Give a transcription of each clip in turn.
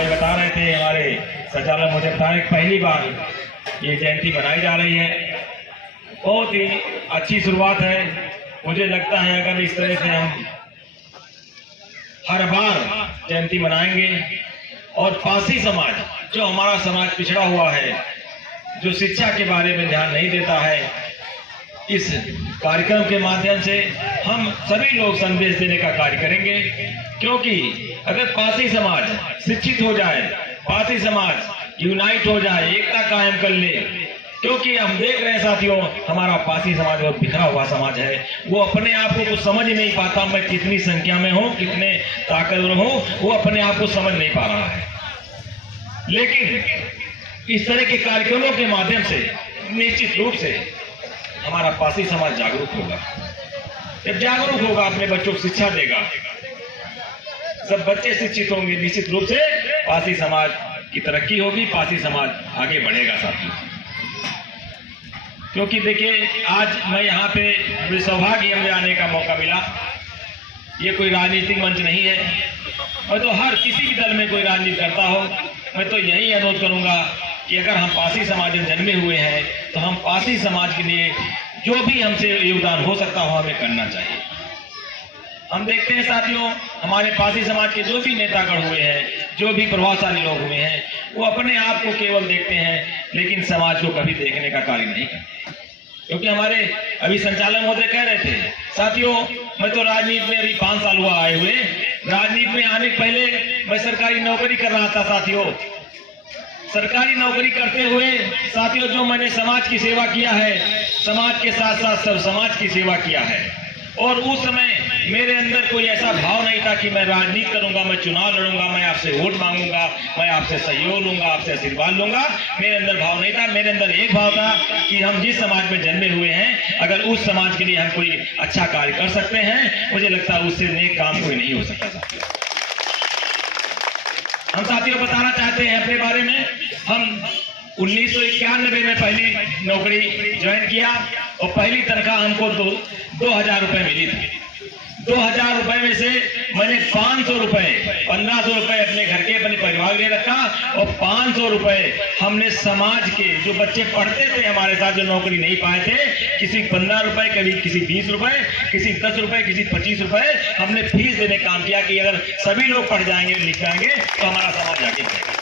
भाई बता रहे थे, हमारे संचालक मुझे बता रहे, पहली बार ये जयंती मनाई जा रही है। बहुत ही अच्छी शुरुआत है। मुझे लगता है अगर इस तरह से हम हर बार जयंती मनाएंगे और पासी समाज, जो हमारा समाज पिछड़ा हुआ है, जो शिक्षा के बारे में ध्यान नहीं देता है, इस कार्यक्रम के माध्यम से हम सभी लोग संदेश देने का कार्य करेंगे। क्योंकि अगर पासी समाज शिक्षित हो जाए, पासी समाज यूनाइट हो जाए, एकता कायम कर ले, क्योंकि हम देख रहे हैं साथियों, हमारा पासी समाज बहुत बिखरा हुआ समाज है। वो अपने आप को कुछ समझ ही नहीं पाता, मैं कितनी संख्या में हूँ, कितने ताकतवर हूँ, वो अपने आप को समझ नहीं पा रहा है। लेकिन इस तरह के कार्यक्रमों के माध्यम से निश्चित रूप से हमारा पासी समाज जागरूक होगा। जब जागरूक होगा, अपने बच्चों को शिक्षा देगा, सब बच्चे शिक्षित होंगे, निश्चित रूप से पासी समाज की तरक्की होगी, पासी समाज आगे बढ़ेगा साथियों। क्योंकि देखिए, आज मैं यहाँ पे मुझे सौभाग्य मुझे आने का मौका मिला। ये कोई राजनीतिक मंच नहीं है। मैं तो हर किसी भी दल में कोई राजनीति करता हो, मैं तो यही अनुरोध करूंगा कि अगर हम पासी समाज में जन्मे हुए हैं तो हम पासी समाज के लिए जो भी हमसे योगदान हो सकता हो हमें करना चाहिए। हम देखते हैं साथियों, हमारे पासी समाज के जो भी नेतागण हुए हैं, जो भी प्रभावशाली लोग हुए हैं, वो अपने आप को केवल देखते हैं, लेकिन समाज को कभी देखने का कार्य नहीं करते। क्योंकि हमारे अभी संचालक महोदय कह रहे थे साथियों, मैं तो राजनीति में अभी 5 साल हुआ आए हुए, राजनीति में आने के पहले मैं सरकारी नौकरी कर रहा था साथियों। सरकारी नौकरी करते हुए साथियों, जो मैंने समाज की सेवा किया है, समाज के साथ साथ सब समाज की सेवा किया है। और उस समय मेरे अंदर कोई ऐसा भाव नहीं था कि मैं राजनीति करूंगा, मैं चुनाव लड़ूंगा, मैं आपसे वोट मांगूंगा, मैं आपसे सहयोग लूंगा, आपसे आशीर्वाद लूंगा। मेरे अंदर भाव नहीं था। मेरे अंदर एक भाव था कि हम जिस समाज में जन्मे हुए हैं, अगर उस समाज के लिए हम कोई अच्छा कार्य कर सकते हैं, मुझे लगता है उससे नेक काम कोई नहीं हो सकता साथियों। हम साथियों बताना चाहते हैं अपने बारे में। हम 1991 में पहली नौकरी ज्वाइन किया और पहली तनख्वाह हमको 2000 रुपए मिली थी। 2000 रुपए में से मैंने 500 रुपए, 1500 रुपए अपने घर के अपने परिवार के लिए रखा और 500 रुपए हमने समाज के जो बच्चे पढ़ते थे हमारे साथ, जो नौकरी नहीं पाए थे, किसी 15 रुपए, कभी किसी 20 रुपए, किसी 10 रुपए, किसी 25 रुपए, हमने फीस देने का काम किया कि अगर सभी लोग पढ़ जाएंगे, लिख जाएंगे तो हमारा समाज आगे बढ़ेगा।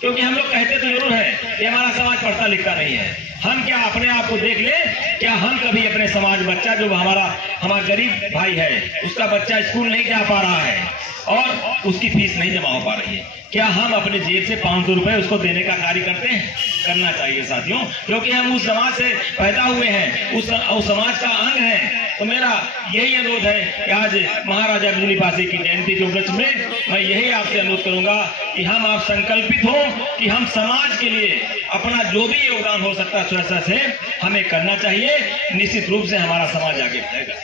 क्योंकि हम लोग कहते तो जरूर है कि हमारा समाज पढ़ता लिखता नहीं है। हम क्या अपने आप को देख ले, क्या हम कभी अपने समाज बच्चा जो हमारा गरीब भाई है, उसका बच्चा स्कूल नहीं जा पा रहा है और उसकी फीस नहीं जमा हो पा रही है, क्या हम अपने जेब से 500 रुपए उसको देने का कार्य करते हैं? करना चाहिए साथियों, क्योंकि हम उस समाज से पैदा हुए हैं, उस समाज का अंग है। तो मेरा यही अनुरोध है कि आज महाराजा बिजली पासी की जयंती के उपलक्ष्य में मैं यही आपसे अनुरोध करूंगा कि हम आप संकल्पित हो कि हम समाज के लिए अपना जो भी योगदान हो सकता है स्वेच्छा से हमें करना चाहिए। निश्चित रूप से हमारा समाज आगे बढ़ेगा।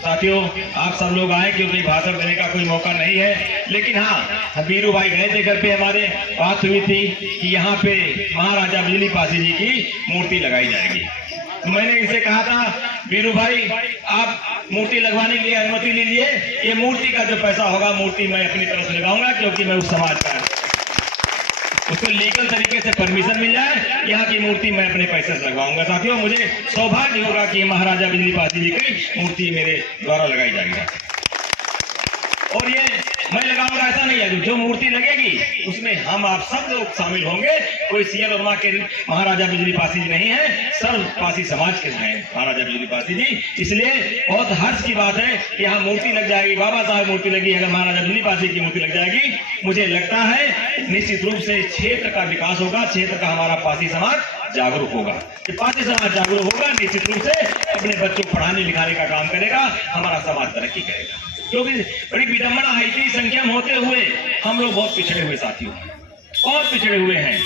साथियों, आप सब लोग आए क्योंकि भाषण देने का कोई मौका नहीं है, लेकिन हाँ, वीरू भाई गए थे घर पे, हमारे बात हुई थी कि यहाँ पे महाराजा बिजली पासी जी की मूर्ति लगाई जाएगी। तो मैंने इनसे कहा था, वीरू भाई आप मूर्ति लगवाने के लिए अनुमति लीजिए, ये मूर्ति का जो पैसा होगा मूर्ति मैं अपनी तरफ से लगाऊंगा, क्योंकि मैं उस समाज का, उसको लीगल तरीके से परमिशन मिल जाए, यहाँ की मूर्ति मैं अपने पैसे से लगवाऊंगा। साथियों, मुझे सौभाग्य होगा कि महाराजा बिजली पासी जी की मूर्ति मेरे द्वारा लगाई जाएगी। और ये मैं लगाऊंगा ऐसा नहीं है, जो मूर्ति लगेगी उसमें हम आप सब लोग शामिल होंगे। कोई सीएल वर्मा के महाराजा बिजली पासी जी नहीं है, सर्व पासी समाज के हैं महाराजा बिजली पासी जी। इसलिए बहुत हर्ष की बात है कि यहाँ मूर्ति लग जाएगी, बाबा साहब मूर्ति लगी, अगर महाराजा बिजली पासी की मूर्ति लग जाएगी, मुझे लगता है निश्चित रूप से क्षेत्र का विकास होगा, क्षेत्र का हमारा पासी समाज जागरूक होगा। पासी समाज जागरूक होगा, निश्चित रूप से अपने बच्चों को पढ़ाने लिखाने का काम करेगा, हमारा समाज तरक्की करेगा। क्योंकि बड़ी विडंबना है, इतनी संख्या में होते हुए हम लोग बहुत पिछड़े हुए साथियों, बहुत पिछड़े हुए हैं।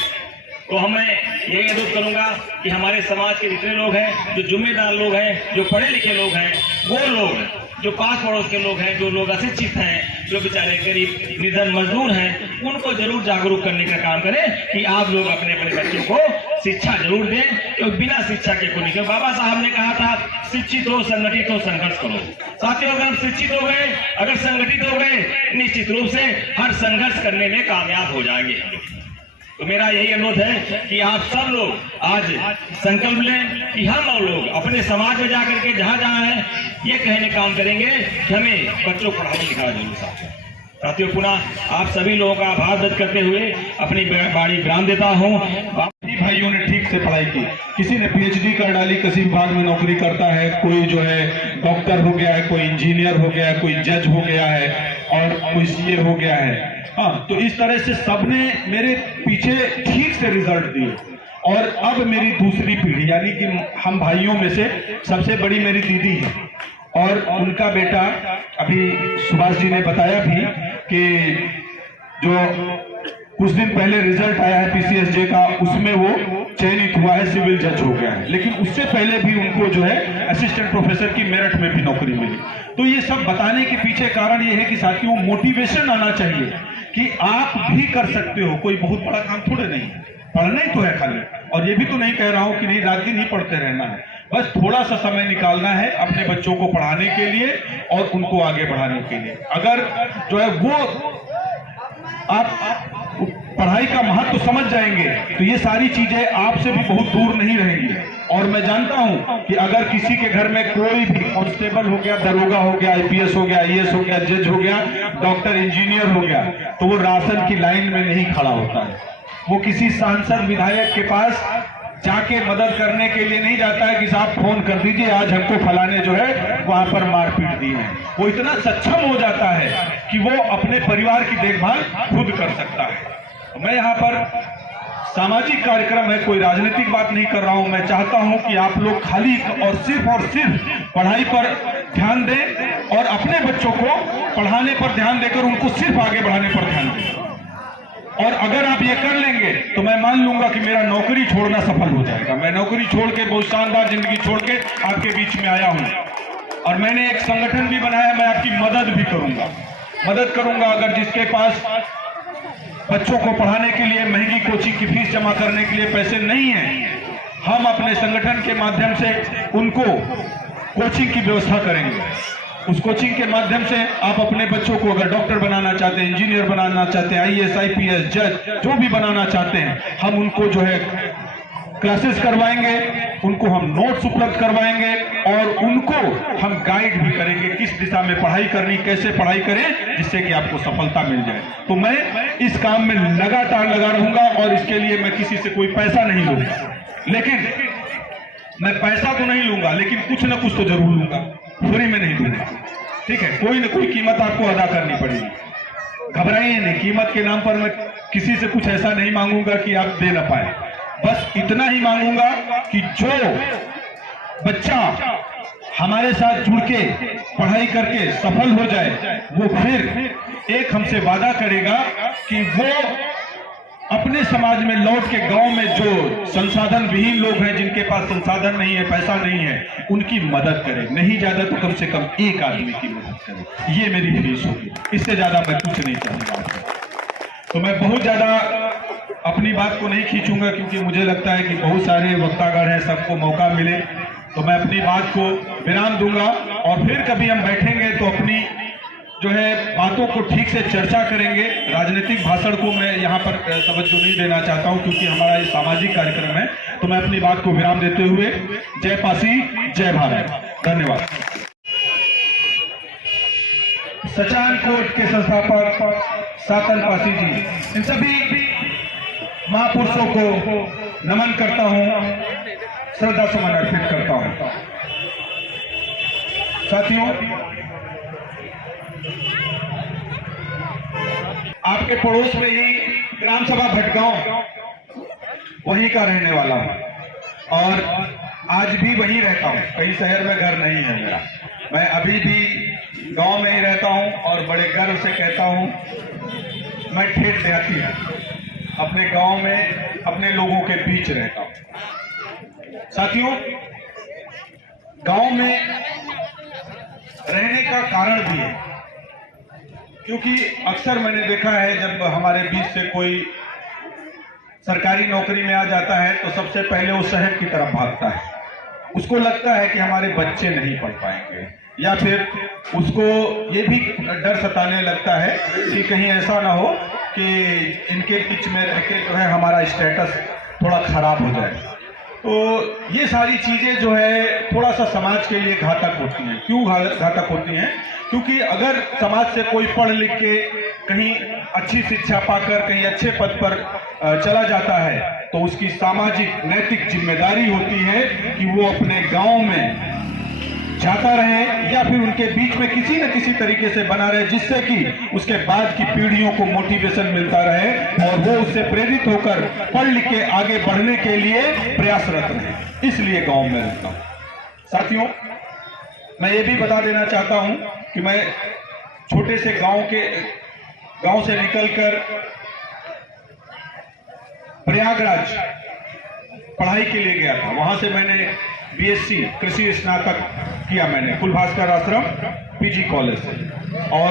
तो मैं यही अनुरोध करूंगा कि हमारे समाज के जितने लोग हैं, जो जिम्मेदार लोग हैं, जो पढ़े लिखे लोग हैं, वो लोग जो पास पड़ोस के लोग हैं, जो लोग अशिक्षित हैं, जो बेचारे गरीब निर्धन मजदूर हैं, उनको जरूर जागरूक करने का काम करें कि आप लोग अपने अपने बच्चों को शिक्षा जरूर दें, क्योंकि बिना शिक्षा के कोई नहीं। क्योंकि बाबा साहब ने कहा था शिक्षित हो, संगठित हो, संघर्ष करो। साथियों, अगर हम शिक्षित हो गए, अगर संगठित हो गए, निश्चित रूप से हर संघर्ष करने में कामयाब हो जाएंगे। तो मेरा यही अनुरोध है कि आप सब लोग आज संकल्प लें कि हम और लोग अपने समाज में जाकर के जहां जहां है ये कहने काम करेंगे कि हमें बच्चों को पढ़ाना लिखाना जरूर। साथियों, पुनः आप सभी लोगों का आभार व्यक्त करते हुए अपनी बाड़ी विराम देता हूँ। भाइयों ने ठीक से पढ़ाई की, किसी ने पीएचडी कर डाली, किसी विभाग में नौकरी करता है, कोई जो है डॉक्टर हो गया है, कोई इंजीनियर हो गया है, कोई जज हो गया है और कोई सीए हो गया है। हाँ, तो इस तरह से सबने मेरे पीछे ठीक से रिजल्ट दिए। और अब मेरी दूसरी पीढ़ी, यानी कि हम भाइयों में से सबसे बड़ी मेरी दीदी है और उनका बेटा, अभी सुभाष जी ने बताया भी कि जो कुछ दिन पहले रिजल्ट आया है पीसीएसजे का, उसमें वो चयनित हुआ है, सिविल जज हो गया है। लेकिन उससे पहले भी उनको जो है असिस्टेंट प्रोफेसर की मेरिट में भी नौकरी मिली। तो ये सब बताने के पीछे कारण ये है कि साथियों, मोटिवेशन आना चाहिए कि आप भी कर सकते हो। कोई बहुत बड़ा काम थोड़े नहीं, पढ़ना ही तो है खाली। और ये भी तो नहीं कह रहा हूं कि नहीं रात दिन ही पढ़ते रहना है, बस थोड़ा सा समय निकालना है अपने बच्चों को पढ़ाने के लिए और उनको आगे बढ़ाने के लिए। अगर जो है वो आप पढ़ाई का महत्व तो समझ जाएंगे तो ये सारी चीजें आपसे भी बहुत दूर नहीं रहेंगी। और मैं जानता हूं कि अगर किसी के घर में कोई भी कांस्टेबल हो गया, दरोगा हो गया, आईपीएस हो गया, आईएएस हो गया, जज हो गया, डॉक्टर, इंजीनियर हो गया, तो वो राशन की लाइन में नहीं खड़ा होता है। वो किसी सांसद विधायक के पास जाके मदद करने के लिए नहीं जाता है कि साहब फोन कर दीजिए, आज हमको फलाने जो है वहां पर मारपीट दी है। वो इतना सक्षम हो जाता है कि वो अपने परिवार की देखभाल खुद कर सकता है। मैं यहाँ पर सामाजिक कार्यक्रम है, कोई राजनीतिक बात नहीं कर रहा हूं। मैं चाहता हूं कि आप लोग खाली और सिर्फ पढ़ाई पर ध्यान दें और अपने बच्चों को पढ़ाने पर ध्यान देकर उनको सिर्फ आगे बढ़ाने पर ध्यान दें। और अगर आप ये कर लेंगे तो मैं मान लूंगा कि मेरा नौकरी छोड़ना सफल हो जाएगा। मैं नौकरी छोड़ के बहुत शानदार जिंदगी छोड़ के आपके बीच में आया हूं और मैंने एक संगठन भी बनाया। मैं आपकी मदद भी करूंगा। अगर जिसके पास बच्चों को पढ़ाने के लिए महंगी कोचिंग की फीस जमा करने के लिए पैसे नहीं है, हम अपने संगठन के माध्यम से उनको कोचिंग की व्यवस्था करेंगे। उस कोचिंग के माध्यम से आप अपने बच्चों को अगर डॉक्टर बनाना चाहते हैं, इंजीनियर बनाना चाहते हैं, आईएएस, आईपीएस, जज जो भी बनाना चाहते हैं, हम उनको जो है क्लासेस करवाएंगे, उनको हम नोट्स उपलब्ध करवाएंगे और उनको हम गाइड भी करेंगे किस दिशा में पढ़ाई करनी, कैसे पढ़ाई करें जिससे कि आपको सफलता मिल जाए। तो मैं इस काम में लगातार लगा रहूंगा और इसके लिए मैं किसी से कोई पैसा नहीं लूंगा। लेकिन मैं पैसा तो नहीं लूंगा, लेकिन कुछ ना कुछ तो जरूर लूंगा, फ्री में नहीं दूंगा। ठीक है, कोई ना कोई कीमत आपको अदा करनी पड़ेगी। घबराइए नहीं, कीमत के नाम पर मैं किसी से कुछ ऐसा नहीं मांगूंगा कि आप दे ना पाए। बस इतना ही मांगूंगा कि जो बच्चा हमारे साथ जुड़ के पढ़ाई करके सफल हो जाए, वो फिर एक हमसे वादा करेगा कि वो अपने समाज में लौट के गांव में जो संसाधन विहीन लोग हैं, जिनके पास संसाधन नहीं है, पैसा नहीं है, उनकी मदद करे। नहीं ज्यादा तो कम से कम एक आदमी की मदद करे। ये मेरी फीस होगी, इससे ज्यादा मैं कुछ नहीं चाहूंगा। तो मैं बहुत ज्यादा अपनी बात को नहीं खींचूंगा क्योंकि मुझे लगता है कि बहुत सारे वक्तागण हैं, सबको मौका मिले तो मैं अपनी बात को विराम दूंगा और फिर कभी हम बैठेंगे तो अपनी जो है बातों को ठीक से चर्चा करेंगे। राजनीतिक भाषण को मैं यहाँ पर तवज्जो नहीं देना चाहता हूँ क्योंकि हमारा ये सामाजिक कार्यक्रम है। तो मैं अपनी बात को विराम देते हुए जय पासी, जय भारत, धन्यवाद। सचान कोट के संस्थापक सातन पासी जी, इन सभी महापुरुषों को नमन करता हूँ, श्रद्धा सुमन अर्पित करता हूँ। साथियों, आपके पड़ोस में ही ग्राम सभा भटगांव वहीं का रहने वाला हूं और आज भी वहीं रहता हूं। कहीं शहर में घर नहीं है मेरा, मैं अभी भी गांव में ही रहता हूं और बड़े गर्व से कहता हूं मैं ठेठ देहाती हूं, अपने गांव में अपने लोगों के बीच रहता हूं। साथियों, गांव में रहने का कारण भी है। क्योंकि अक्सर मैंने देखा है जब हमारे बीच से कोई सरकारी नौकरी में आ जाता है तो सबसे पहले वो शहर की तरफ भागता है। उसको लगता है कि हमारे बच्चे नहीं पढ़ पाएंगे, या फिर उसको ये भी डर सताने लगता है कि कहीं ऐसा ना हो कि इनके बीच में रह के जो है हमारा स्टेटस थोड़ा खराब हो जाए। तो ये सारी चीज़ें जो है थोड़ा सा समाज के लिए घातक होती हैं। क्यों घातक होती हैं? क्योंकि अगर समाज से कोई पढ़ लिख के कहीं अच्छी शिक्षा पाकर कहीं अच्छे पद पर चला जाता है तो उसकी सामाजिक नैतिक जिम्मेदारी होती है कि वो अपने गांव में जाता रहे या फिर उनके बीच में किसी न किसी तरीके से बना रहे, जिससे कि उसके बाद की पीढ़ियों को मोटिवेशन मिलता रहे और वो उससे प्रेरित होकर पढ़ लिख के आगे बढ़ने के लिए प्रयासरत रहे। इसलिए गांव में रहता हूं। साथियों, मैं ये भी बता देना चाहता हूं कि मैं छोटे से गांव से निकलकर प्रयागराज पढ़ाई के लिए गया था। वहां से मैंने बीएससी कृषि स्नातक किया मैंने फुलभास्कर आश्रम पीजी कॉलेज से, और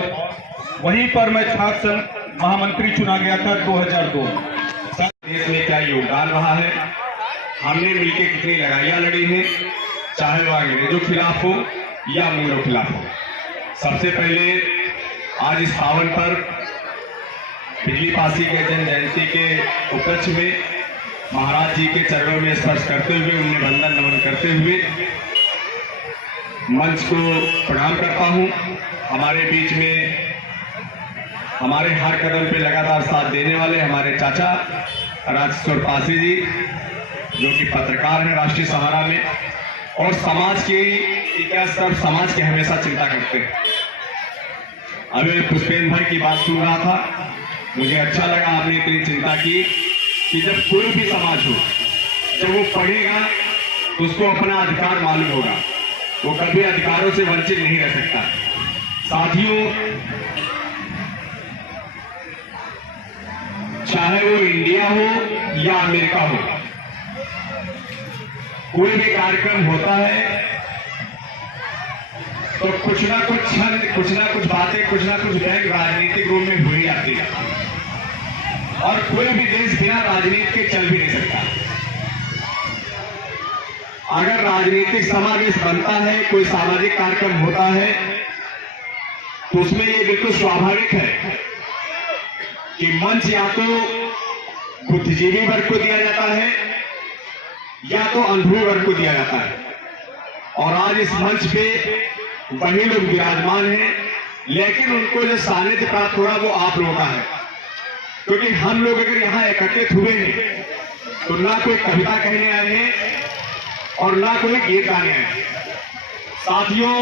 वहीं पर मैं छात्र संघ महामंत्री चुना गया था 2002 में। देश में क्या योगदान रहा है, हमने मिलकर कितनी लड़ाइयां लड़ी हैं, चाहे वह अंग्रेजों के खिलाफ हो या मुगलों के खिलाफ हो। सबसे पहले आज इस पावन पर बिजली पासी के जन्म जयंती के उपलक्ष्य में महाराज जी के चरणों में स्पर्श करते हुए उन्हें वंदन नमन करते हुए मंच को प्रणाम करता हूं। हमारे बीच में हमारे हर कदम पे लगातार साथ देने वाले हमारे चाचा राजेश्वर पासी जी, जो कि पत्रकार हैं राष्ट्रीय सहारा में और समाज के इतिहास पर समाज की हमेशा चिंता करते हैं। अभी मैं पुष्पेंद्र भाई की बात सुन रहा था, मुझे अच्छा लगा आपने इतनी चिंता की कि जब कोई भी समाज हो, जब वो पढ़ेगा तो उसको अपना अधिकार मालूम होगा, वो कभी अधिकारों से वंचित नहीं रह सकता। साथियों, चाहे वो इंडिया हो या अमेरिका हो, कोई भी कार्यक्रम होता है तो कुछ ना कुछ छंद, कुछ ना कुछ बातें, कुछ ना कुछ व्यंग राजनीतिक रूप में भूली जाती है, और कोई भी देश बिना राजनीति के चल भी नहीं सकता। अगर राजनीतिक समावेश बनता है, कोई सामाजिक कार्यक्रम होता है, तो उसमें ये बिल्कुल स्वाभाविक है कि मंच या तो बुद्धिजीवी वर्ग को दिया जाता है या तो अनुभवी वर्ग को दिया जाता है। और आज इस मंच पे वही लोग विराजमान हैं, लेकिन उनको जो सानिध्य प्राप्त हो रहा वो आप लोगों का है। क्योंकि हम लोग अगर यहाँ एकत्रित हुए हैं तो ना कोई कविता कहने आए हैं और ना कोई गीत गाने आए हैं। साथियों,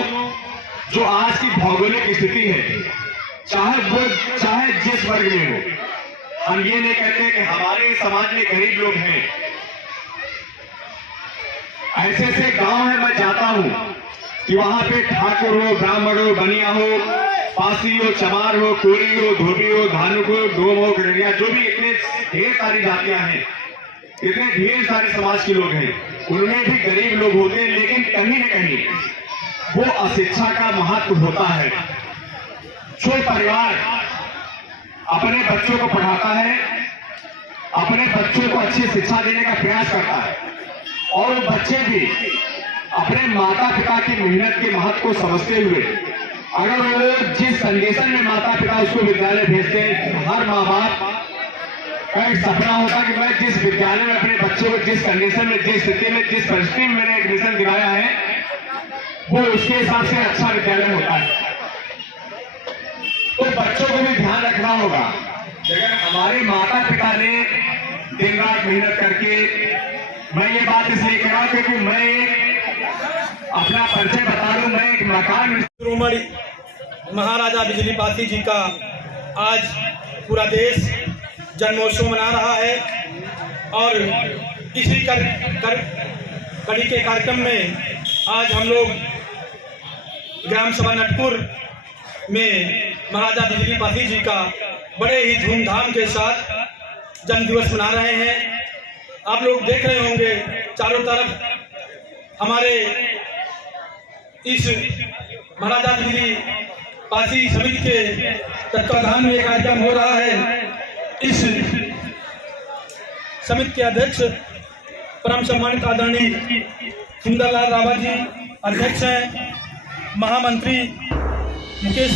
जो आज की भौगोलिक स्थिति है, चाहे जिस वर्ग में हो, हम ये नहीं कहते कि हमारे समाज में गरीब लोग हैं। ऐसे ऐसे गांव है, मैं जाता हूं कि वहां पे ठाकुर हो, ब्राह्मण हो, बनिया हो, पासी हो, चमार हो, कोरी हो, धोबी हो, धानुक हो, डोम हो, गडरिया, जो भी इतने ढेर सारी जातियां हैं, इतने ढेर सारे समाज के लोग हैं, उनमें भी गरीब लोग होते हैं। लेकिन कहीं न कहीं वो अशिक्षा का महत्व होता है। जो परिवार अपने बच्चों को पढ़ाता है, अपने बच्चों को अच्छी शिक्षा देने का प्रयास करता है, और वो बच्चे भी अपने माता पिता की मेहनत के महत्व को समझते हुए अगर वो जिस कंडीशन में माता पिता उसको विद्यालय भेजते हैं, हर माँ बाप का एक सपना होता है कि मैं जिस विद्यालय में अपने बच्चों को जिस कंडीशन में, जिस स्थिति में, जिस परिस्थिति में मैंने एडमिशन दिलाया है, वो उसके हिसाब से अच्छा विद्यालय होता है। तो बच्चों को भी ध्यान रखना होगा कि अगर हमारे माता पिता ने दिन रात मेहनत करके, मैं ये बात इसलिए कह रहा हूं क्योंकि मैं अपना परिचय बता दूं, मैं एक मकान शिरोमणि महाराजा बिजली पासी जी का आज पूरा देश जन्मोत्सव मना रहा है, और इसी कड़ी के कार्यक्रम में आज हम लोग ग्राम सभा नटपुर में महाराजा बिजली पासी जी का बड़े ही धूमधाम के साथ जन्म दिवस मना रहे हैं। आप लोग देख रहे होंगे चारों तरफ हमारे इस महाराजा बिजली पासी समिति के तत्वाधान में ये कार्यक्रम हो रहा है। इस समिति के अध्यक्ष परम सम्मानित आदरणीय सुंदरलाल रावत जी अध्यक्ष हैं, महामंत्री मुकेश